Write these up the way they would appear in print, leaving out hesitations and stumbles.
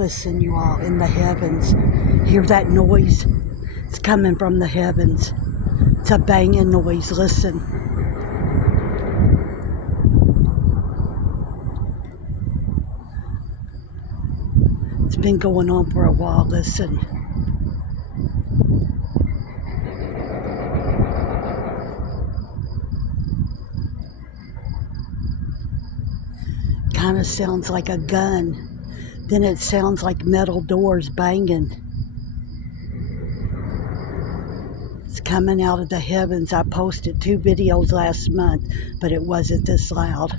Listen, you all, in the heavens. Hear that noise? It's coming from the heavens. It's a banging noise. Listen. It's been going on for a while. Listen. Kind of sounds like a gun. Then it sounds like metal doors banging. It's coming out of the heavens. I posted 2 videos last month, but it wasn't this loud.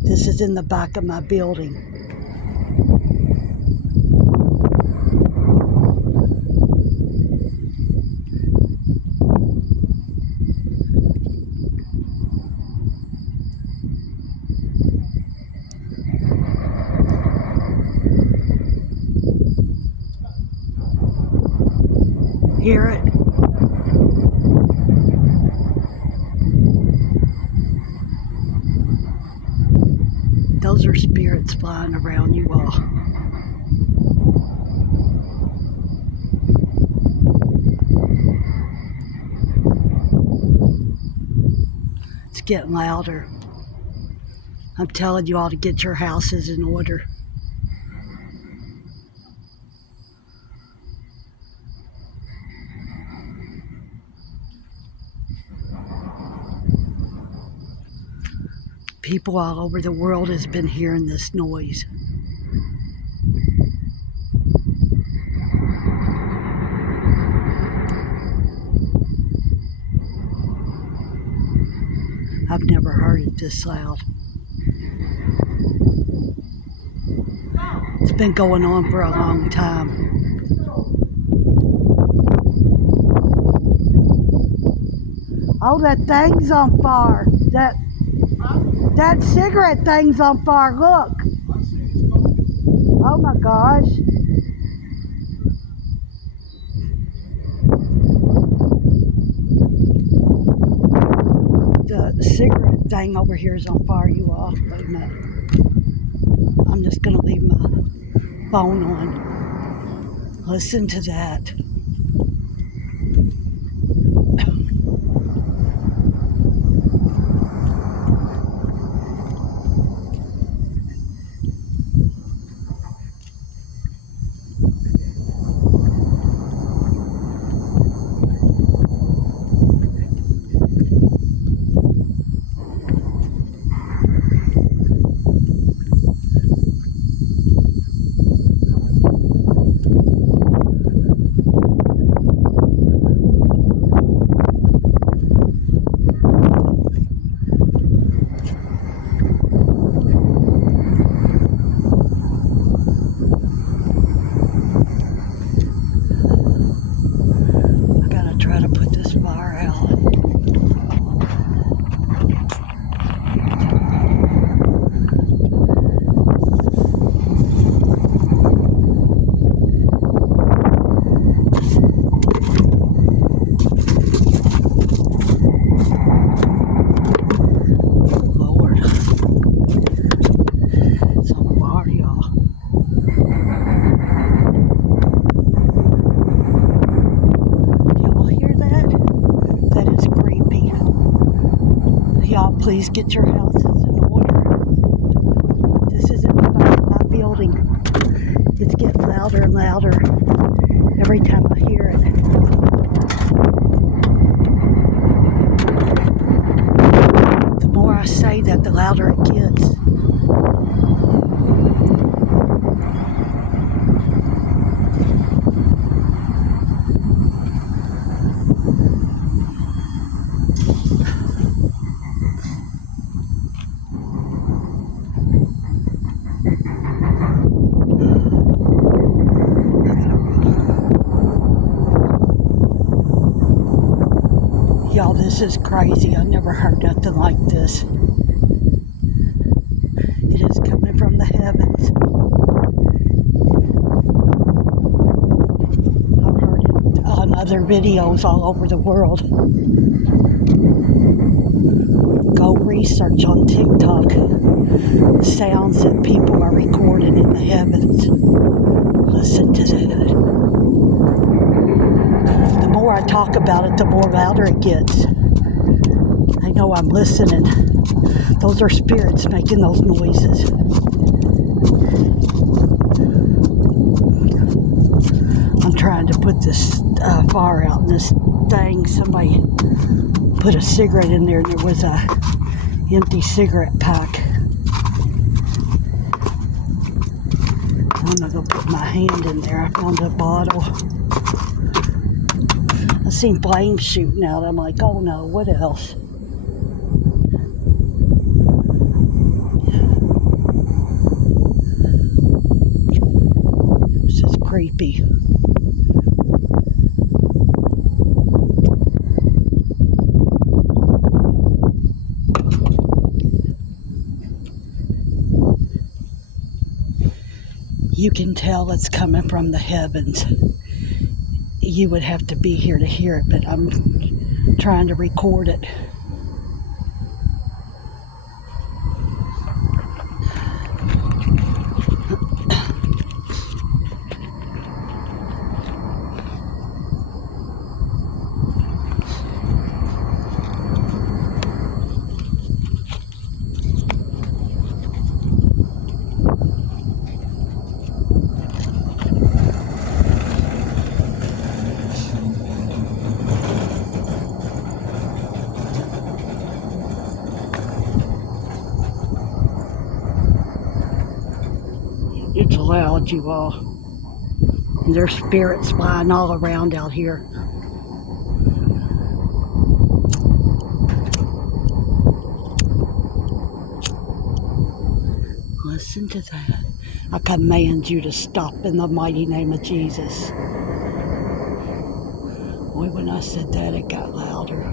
This is in the back of my building. Hear it? Those are spirits flying around, you all. It's getting louder. I'm telling you all to get your houses in order. People all over the world has been hearing this noise. I've never heard it this loud. It's been going on for a long time. Oh, that thing's on fire. That cigarette thing's on fire. Look. Oh my gosh. The cigarette thing over here is on fire, you all. Wait a minute. I'm just going to leave my phone on. Listen to that. Y'all, please get your houses in order. This is in the back of my building. It's getting louder and louder every time I hear it. The more I say that, the louder it gets. Y'all, this is crazy. I never heard nothing like this. It is coming from the heavens. I've heard it on other videos all over the world. Go research on TikTok sounds that people are recording in the heavens. Listen to that. The more I talk about it, the more louder it gets. I know I'm listening. Those are spirits making those noises. I'm trying to put this fire out in this thing. Somebody put a cigarette in there and there was a empty cigarette pack. I'm gonna go put my hand in there. I found a bottle. I seen flames shooting out. I'm like, oh no, what else? This is creepy. You can tell it's coming from the heavens. You would have to be here to hear it, but I'm trying to record it. It's loud, you all. And there's spirits flying all around out here. Listen to that. I command you to stop in the mighty name of Jesus. Boy, when I said that, it got louder.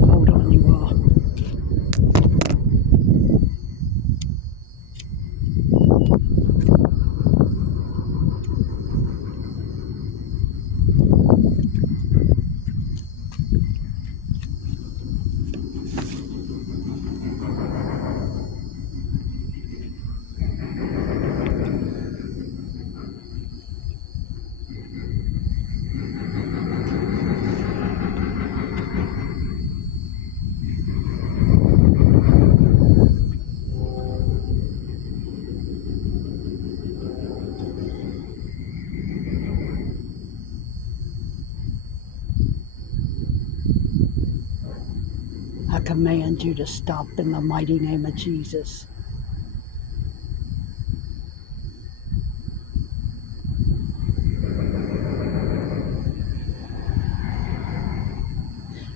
Hold on, you all. I command you to stop in the mighty name of Jesus.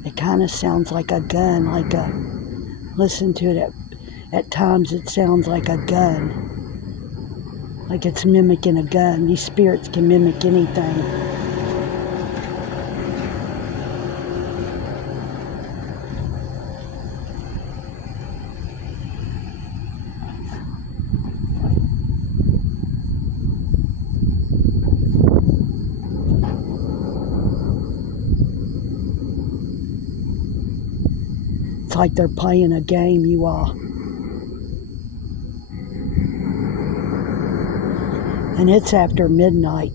It kind of sounds like a gun, listen to it. At times it sounds like a gun. Like it's mimicking a gun. These spirits can mimic anything. It's like they're playing a game, you all. And it's after midnight.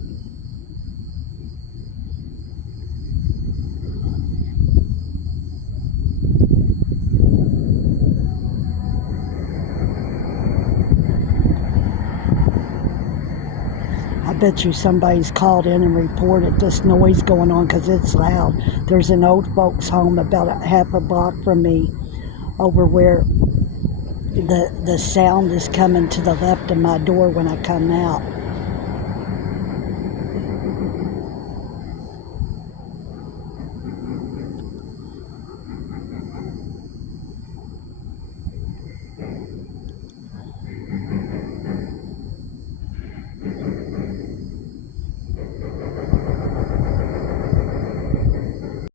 I bet you somebody's called in and reported this noise going on because it's loud. There's an old folks home about a half a block from me over where the sound is coming to the left of my door when I come out.